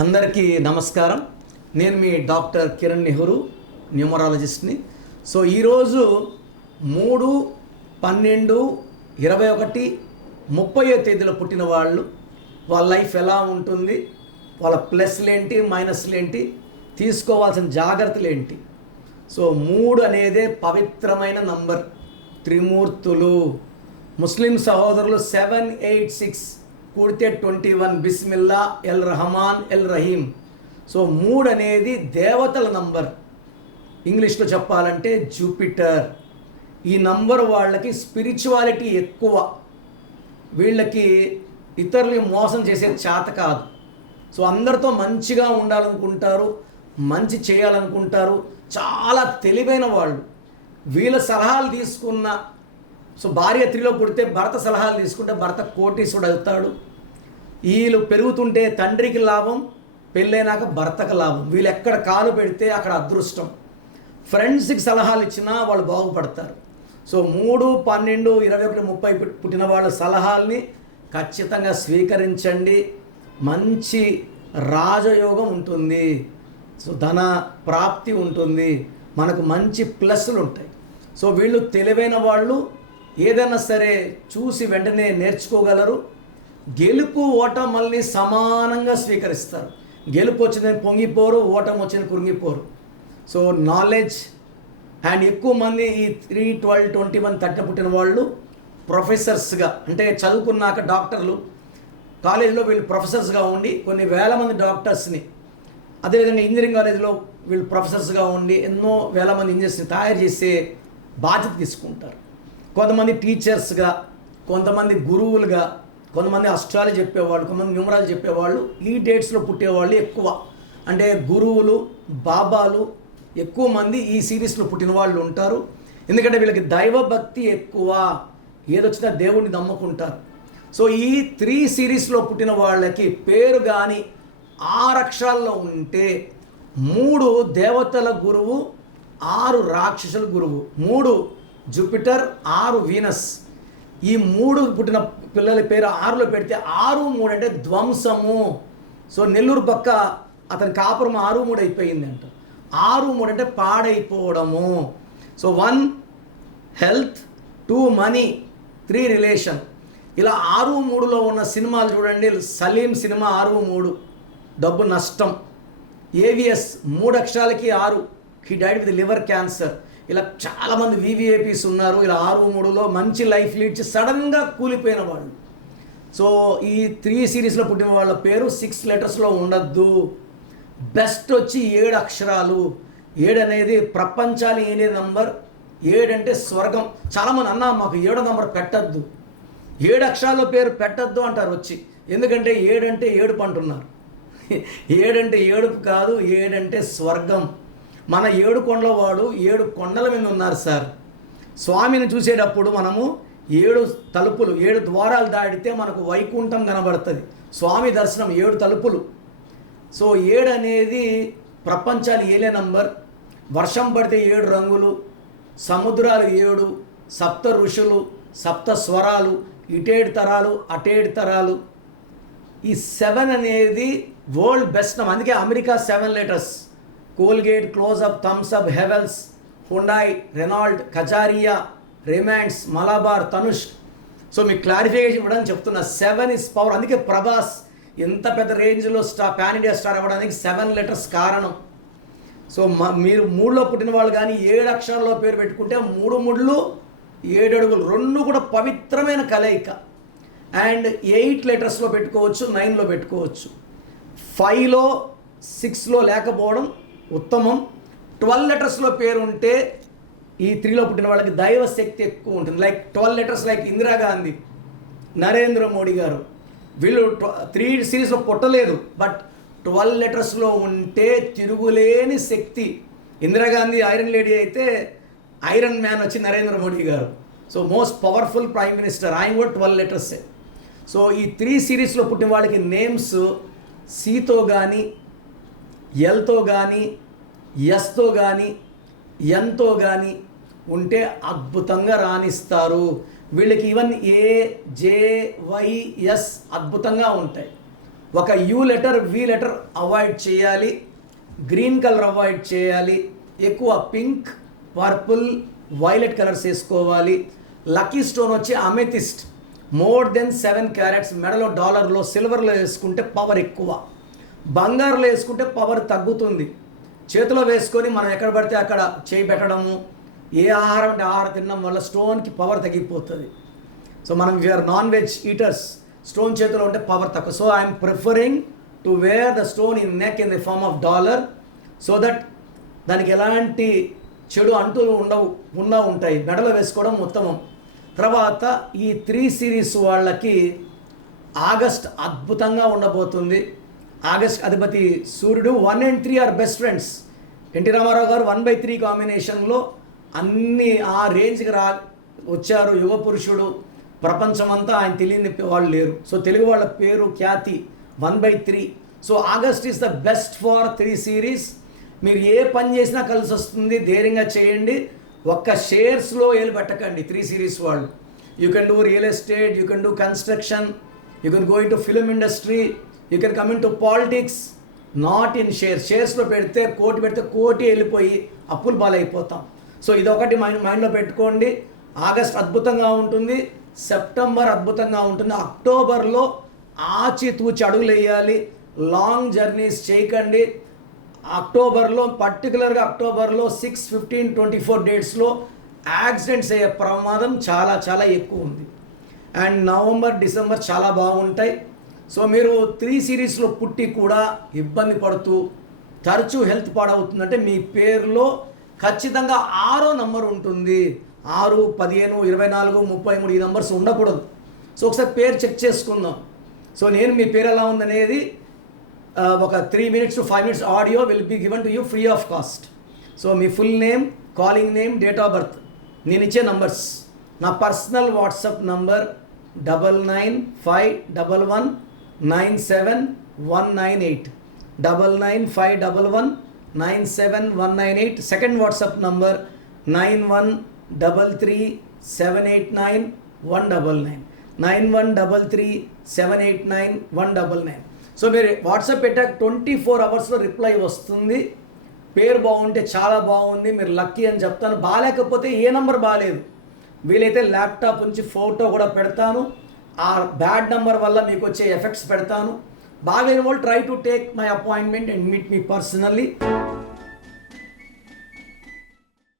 అందరికీ నమస్కారం. నేను మీ డాక్టర్ కిరణ్ నెహ్రూ, న్యూమరాలజిస్ట్ని. సో ఈరోజు 3/12/21 తేదీలో పుట్టిన వాళ్ళు, వాళ్ళ లైఫ్ ఎలా ఉంటుంది, వాళ్ళ ప్లస్లు ఏంటి, మైనస్లు ఏంటి, తీసుకోవాల్సిన జాగ్రత్తలు ఏంటి. సో 3 అనేదే పవిత్రమైన నంబర్, త్రిమూర్తులు. ముస్లిం సహోదరులు 786 కూడితే 21, Bismillah, L Rahman, L Rahim. So 3 అనేది దేవతల నంబర్. ఇంగ్లీష్లో చెప్పాలంటే జూపిటర్. ఈ నంబర్ వాళ్ళకి స్పిరిచువాలిటీ ఎక్కువ. వీళ్ళకి ఇతరులని మోసం చేసే చేత కాదు. సో అందరితో మంచిగా ఉండాలనుకుంటారు, మంచి చేయాలనుకుంటారు. చాలా తెలివైన వాళ్ళు. వీళ్ళ సలహాలు తీసుకున్న, సో భార్య 3లో పుడితే భర్త సలహాలు తీసుకుంటే భర్త కోటీశ్వరుడు అవుతాడు. వీళ్ళు పెరుగుతుంటే తండ్రికి లాభం, పెళ్ళైనాక భర్తకు లాభం. వీళ్ళు ఎక్కడ కాలు పెడితే అక్కడ అదృష్టం. ఫ్రెండ్స్కి సలహాలు ఇచ్చినా వాళ్ళు బాగుపడతారు. సో 3, 12, 21, 30 పుట్టిన వాళ్ళ సలహాల్ని ఖచ్చితంగా స్వీకరించండి. మంచి రాజయోగం ఉంటుంది, సో ధన ప్రాప్తి ఉంటుంది, మనకు మంచి ప్లస్లు ఉంటాయి. సో వీళ్ళు తెలివైన వాళ్ళు. ఏదైనా సరే చూసి వెంటనే నేర్చుకోగలరు. గెలుపు ఓటముల్ని సమానంగా స్వీకరిస్తారు. గెలుపు వచ్చిందని పొంగిపోరు, ఓటమి వచ్చిందని కురింగిపోరు. సో నాలెడ్జ్ అండ్ ఎక్కువ మంది ఈ 3, 12, 21, 30 పుట్టిన వాళ్ళు ప్రొఫెసర్స్గా, అంటే చదువుకున్నాక డాక్టర్లు, కాలేజీలో వీళ్ళు ప్రొఫెసర్స్గా ఉండి కొన్ని వేల మంది డాక్టర్స్ని, అదేవిధంగా ఇంజనీరింగ్ కాలేజీలో వీళ్ళు ప్రొఫెసర్స్గా ఉండి ఎన్నో వేల మంది ఇంజనీర్స్ని తయారు చేసే బాధ్యత తీసుకుంటారు. కొంతమంది టీచర్స్గా, కొంతమంది గురువులుగా, కొంతమంది అస్ట్రాలజీ చెప్పేవాళ్ళు, కొంతమంది న్యూమరాలజీ చెప్పేవాళ్ళు. ఈ డేట్స్లో పుట్టేవాళ్ళు ఎక్కువ. అంటే గురువులు, బాబాలు ఎక్కువ మంది ఈ సిరీస్లో పుట్టిన వాళ్ళు ఉంటారు. ఎందుకంటే వీళ్ళకి దైవభక్తి ఎక్కువ, ఏదొచ్చినా దేవుడిని నమ్ముకుంటారు. సో ఈ 3 సిరీస్లో పుట్టిన వాళ్ళకి పేరు కానీ 6 అక్షరాల్లో ఉంటే 3 దేవతల గురువు, 6 రాక్షసుల గురువు, 3 జూపిటర్, 6 వీనస్. ఈ 3 పుట్టిన పిల్లల పేరు 6లో పెడితే 6, 3 అంటే ధ్వంసము. సో నెల్లూరు పక్క అతని కాపురం 6, 3 అయిపోయింది అంట. 6, 3 అంటే పాడైపోవడము. So 1 health, 2 money, 3 relation. ఇలా 6, 3లో ఉన్న సినిమాలు చూడండి. సలీం సినిమా 6, 3 డబ్బు నష్టం. AVS 3 అక్షరాలకి 6, he died with liver cancer. ఇలా చాలామంది వివిఐపీస్ ఉన్నారు. ఇలా 6, 3లో మంచి లైఫ్ లీడ్ చేసి సడన్గా కూలిపోయిన వాళ్ళు. సో ఈ 3 సిరీస్లో పుట్టిన వాళ్ళ పేరు 6 లెటర్స్లో ఉండద్దు. బెస్ట్ వచ్చి 7 అక్షరాలు. 7 అనేది ప్రపంచాన్ని ఏనే నంబర్. 7 అంటే స్వర్గం. చాలామంది అన్నా మాకు 7వ నంబర్ పెట్టద్దు, 7 అక్షరాల పేరు పెట్టద్దు అంటారు వచ్చి. ఎందుకంటే 7 అంటే ఏడుపు అంటున్నారు. 7 అంటే ఏడుపు కాదు, 7 అంటే స్వర్గం. మన 7 కొండల వాడు 7 కొండల మీద ఉన్నారు సార్. స్వామిని చూసేటప్పుడు మనము 7 తలుపులు, 7 ద్వారాలు దాటితే మనకు వైకుంఠం కనబడుతుంది. స్వామి దర్శనం 7 తలుపులు. సో 7 అనేది ప్రపంచాన్ని ఏలే నంబర్. వర్షం పడితే 7 రంగులు, సముద్రాలు 7, 7 ఋషులు, 7 స్వరాలు, ఇటేడు తరాలు, అటేడు తరాలు. ఈ 7 అనేది వరల్డ్ బెస్ట్ నంబర్. అందుకే America 7 letters. Colgate, Closeup, Thums Up, Havells, Hyundai, Renault, Kajaria, Raymonds, Malabar, Tanishq. So మీకు క్లారిఫికేషన్ ఇవ్వడానికి చెప్తున్నా. 7 ఇస్ పవర్. అందుకే ప్రభాస్ ఎంత పెద్ద రేంజ్లో పాన్ ఇండియా స్టార్ అవ్వడానికి 7 లెటర్స్ కారణం. సో మీరు 3లో పుట్టిన వాళ్ళు కానీ 7 అక్షరాల్లో పేరు పెట్టుకుంటే 3 ముళ్ళు 7 అడుగులు, 2 కూడా పవిత్రమైన కలయిక. అండ్ 8 లెటర్స్లో పెట్టుకోవచ్చు, 9లో పెట్టుకోవచ్చు. 5లో 6లో లేకపోవడం ఉత్తమం. 12 లెటర్స్లో పేరు ఉంటే ఈ 3లో పుట్టిన వాళ్ళకి దైవ శక్తి ఎక్కువ ఉంటుంది. Like 12 letters, like Indira Gandhi, Narendra Modi గారు. వీళ్ళు 3 సిరీస్లో పుట్టలేదు, బట్ 12 లెటర్స్లో ఉంటే తిరుగులేని శక్తి. ఇందిరాగాంధీ ఐరన్ లేడీ అయితే ఐరన్ మ్యాన్ వచ్చి నరేంద్ర మోడీ గారు. So most powerful prime minister. ఆయన కూడా 12 లెటర్సే. సో ఈ 3 సిరీస్లో పుట్టిన వాళ్ళకి నేమ్స్ సితో కానీ, ఎల్తో కానీ, ఎస్తో కానీ, ఎంతో కానీ ఉంటే అద్భుతంగా రాణిస్తారు. వీళ్ళకి even A, J, Y, S అద్భుతంగా ఉంటాయి. ఒక U letter V letter avoid చేయాలి, గ్రీన్ కలర్ అవాయిడ్ చేయాలి, ఎక్కువ పింక్, పర్పుల్, వైలెట్ కలర్స్ వేసుకోవాలి. లక్కీ స్టోన్ వచ్చి అమెథిస్ట్, మోర్ దెన్ 7 క్యారెట్స్, మెడలో డాలర్లో సిల్వర్లో వేసుకుంటే పవర్ ఎక్కువ, బంగారులో వేసుకుంటే పవర్ తగ్గుతుంది. చేతిలో వేసుకొని మనం ఎక్కడ పడితే అక్కడ చేయి పెట్టడము, ఏ ఆహారం అంటే ఆహారం తినడం వల్ల స్టోన్కి పవర్ తగ్గిపోతుంది. సో మనం we are non veg eaters, stone చేతిలో ఉంటే పవర్ తక్కువ. So I'm preferring to wear the stone in neck in the form of dollar, so that దానికి ఎలాంటి చెడు అంటూ ఉంటాయి, మెడలో వేసుకోవడం ఉత్తమం. తర్వాత ఈ 3 సిరీస్ వాళ్ళకి ఆగస్ట్ అద్భుతంగా ఉండబోతుంది. ఆగస్ట్ అధిపతి సూర్యుడు. 1 and 3 are best friends. NT Rama Rao గారు 1/3 కాంబినేషన్లో అన్ని ఆ రేంజ్కి వచ్చారు. యుగ పురుషుడు, ప్రపంచమంతా ఆయన తెలియని వాళ్ళు లేరు. సో తెలుగు వాళ్ళ పేరు ఖ్యాతి 1/3. So August is the best for 3 series. మీరు ఏ పని చేసినా కలిసి వస్తుంది, ధైర్యంగా చేయండి. ఒక్క షేర్స్లో ఏలు పెట్టకండి 3 సిరీస్ వాళ్ళు. You can do real estate, you can do construction, you can go into film industry, you can come into politics, not in shares. షేర్స్లో పెడితే కోటి వెళ్ళిపోయి అప్పులు పాలైపోతాం. సో ఇదొకటి మైండ్లో పెట్టుకోండి. ఆగస్ట్ అద్భుతంగా ఉంటుంది, సెప్టెంబర్ అద్భుతంగా ఉంటుంది. అక్టోబర్లో ఆచితూచి అడుగులు వేయాలి, లాంగ్ జర్నీస్ చేయకండి. అక్టోబర్లో పర్టికులర్గా అక్టోబర్లో 6, 15, 24 డేట్స్లో యాక్సిడెంట్స్ అయ్యే ప్రమాదం చాలా చాలా ఎక్కువ ఉంది. అండ్ నవంబర్, డిసెంబర్ చాలా బాగుంటాయి. సో మీరు 3 సిరీస్లో పుట్టి కూడా ఇబ్బంది పడుతూ తరచూ హెల్త్ పాడవుతుందంటే మీ పేరులో ఖచ్చితంగా 6వ నంబర్ ఉంటుంది. 6, 15, 24, 33 ఈ నంబర్స్ ఉండకూడదు. సో ఒకసారి పేరు చెక్ చేసుకుందాం. సో నేను మీ పేరు ఎలా ఉందనేది ఒక 3 minutes to 5 minutes audio will be given to you free of cost. So మీ full name, calling name, date of birth, నేను ఇచ్చే నంబర్స్. నా personal WhatsApp number 9951197198, 9951197198. Second WhatsApp number 9133789199, 9133789199. So మీరు వాట్సాప్ పెట్టాక 24 అవర్స్లో రిప్లై వస్తుంది. పేరు బాగుంటే చాలా బాగుంది, మీరు లక్కీ అని చెప్తాను. బాగాలేకపోతే ఏ నంబర్ బాగాలేదు, వీలైతే ల్యాప్టాప్ నుంచి ఫోటో కూడా పెడతాను. ఆ బ్యాడ్ నంబర్ వల్ల మీకు వచ్చే ఎఫెక్ట్స్ పెడతాను. బాగాలేని వాళ్ళు try to take my appointment and meet me personally.